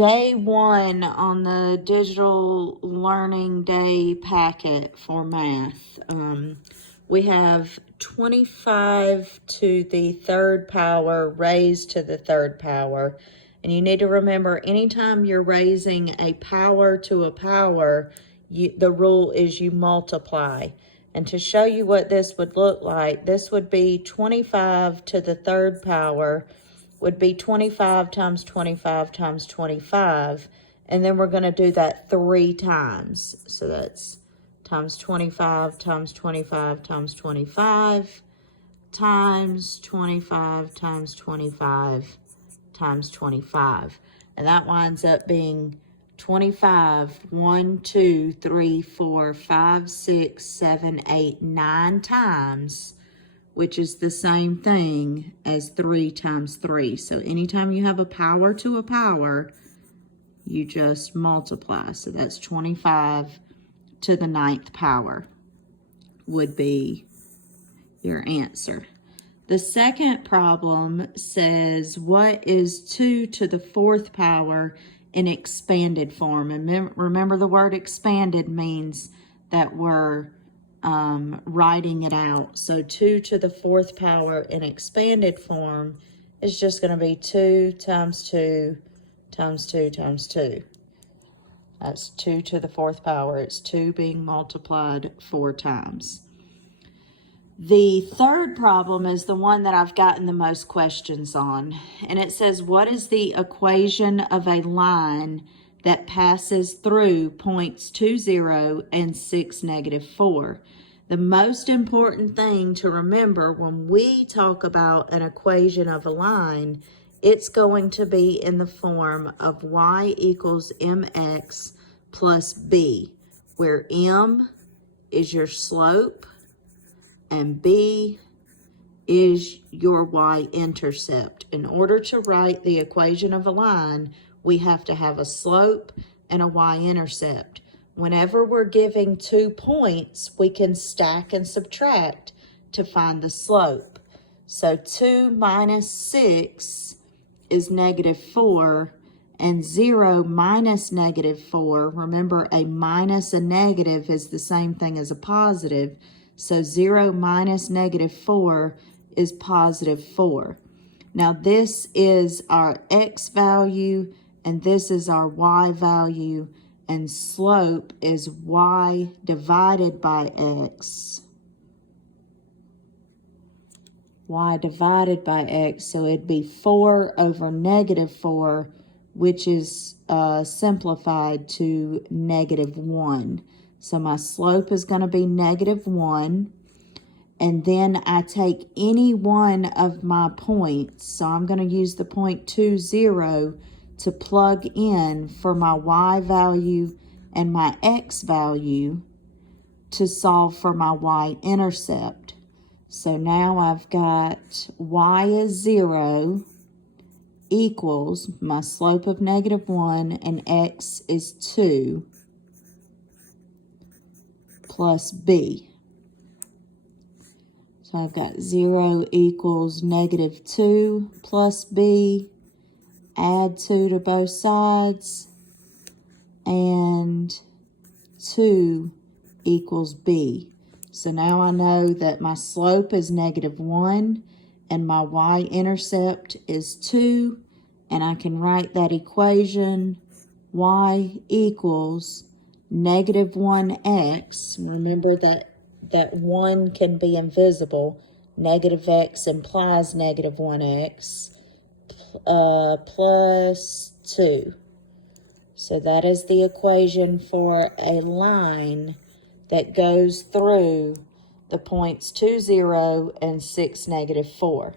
Day one on the digital learning day packet for math. We have 25 to the third power raised to the third power. And you need to remember, anytime you're raising a power to a power, the rule is you multiply. And to show you what this would look like, this would be 25 to the third power would be 25 times 25 times 25. And then we're going to do that 3 times. So that's times 25 times 25 times 25 times 25 times 25 times 25. And that winds up being 25, 1, 2, 3, 4, 5, 6, 7, 8, 9 times, which is the same thing as 3 times 3. So anytime you have a power to a power, you just multiply. So that's 25 to the 9th power would be your answer. The second problem says, what is 2 to the 4th power in expanded form? And remember, the word expanded means that we're writing it out. So 2 to the 4th power in expanded form is just going to be 2 times 2 times 2 times 2. That's 2 to the 4th power. It's 2 being multiplied 4 times. The third problem is the one that I've gotten the most questions on. And it says, what is the equation of a line that passes through points 2, 0 and 6, -4? The most important thing to remember when we talk about an equation of a line, it's going to be in the form of y equals mx plus b, where m is your slope and b is your y-intercept. In order to write the equation of a line, we have to have a slope and a y-intercept. Whenever we're giving 2 points, we can stack and subtract to find the slope. So 2 minus 6 is -4, and 0 minus -4, remember, a minus a negative is the same thing as a positive. So 0 minus -4 is +4. Now this is our x value, and this is our y value, and slope is y divided by x. Y divided by x, so it'd be 4 over -4, which is simplified to -1. So my slope is going to be -1. And then I take any one of my points. So I'm going to use the point 2, 0 to plug in for my y value and my x value to solve for my y-intercept. So now I've got y is 0 equals my slope of -1, and x is 2 plus b. So I've got 0 equals -2 plus b, add 2 to both sides, and 2 equals b. So now I know that my slope is -1 and my y-intercept is 2, and I can write that equation, y equals -1x. Remember that 1 can be invisible. -x implies -1x, plus 2. So that is the equation for a line that goes through the points 2, 0 and 6, -4.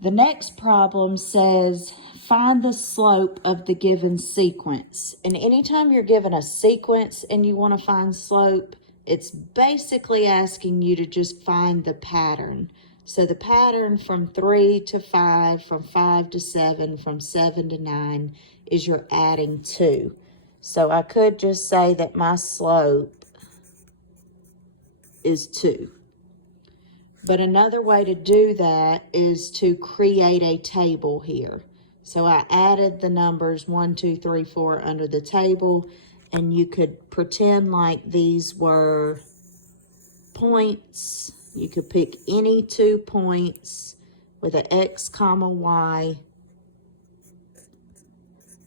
The next problem says, find the slope of the given sequence. And anytime you're given a sequence and you want to find slope, it's basically asking you to just find the pattern. So the pattern from 3 to 5, from 5 to 7, from 7 to 9 is you're adding 2. So I could just say that my slope is 2. But another way to do that is to create a table here. So I added the numbers 1, 2, 3, 4 under the table, and you could pretend like these were points. You could pick any 2 points with an X, comma, Y.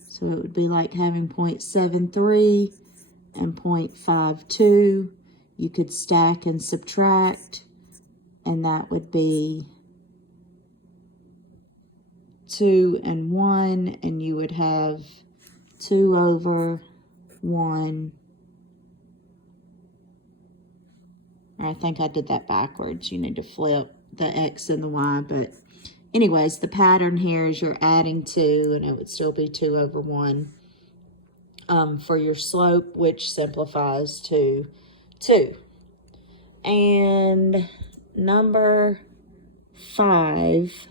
So it would be like having 0.73 and 0.52. You could stack and subtract, and that would be 2 and 1, and you would have 2 over 1. I think I did that backwards. You need to flip the X and the Y, but anyways, the pattern here is you're adding 2, and it would still be 2 over 1 for your slope, which simplifies to 2. And number 5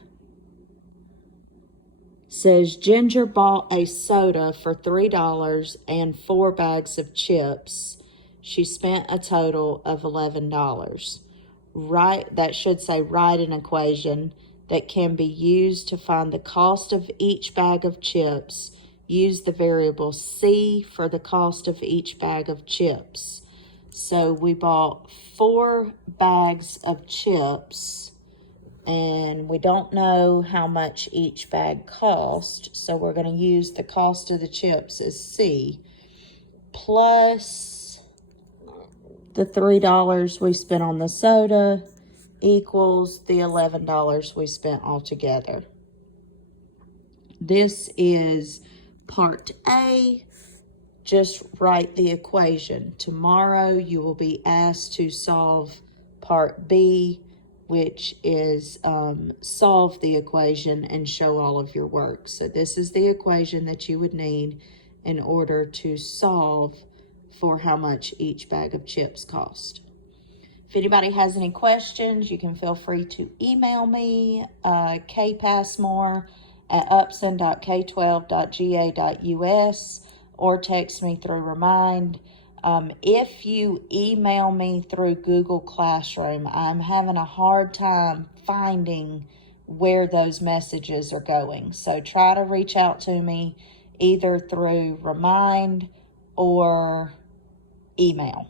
says Ginger bought a soda for $3 and 4 bags of chips. She spent a total of $11. That should say write an equation that can be used to find the cost of each bag of chips. Use the variable C for the cost of each bag of chips. So we bought 4 bags of chips, and we don't know how much each bag cost, so we're going to use the cost of the chips as C, plus the $3 we spent on the soda equals the $11 we spent altogether. This is part A. Just write the equation. Tomorrow you will be asked to solve part B, which is solve the equation and show all of your work. So this is the equation that you would need in order to solve for how much each bag of chips cost. If anybody has any questions, you can feel free to email me, kpassmore@upson.k12.ga.us, or text me through Remind. If you email me through Google Classroom, I'm having a hard time finding where those messages are going. So try to reach out to me either through Remind or email.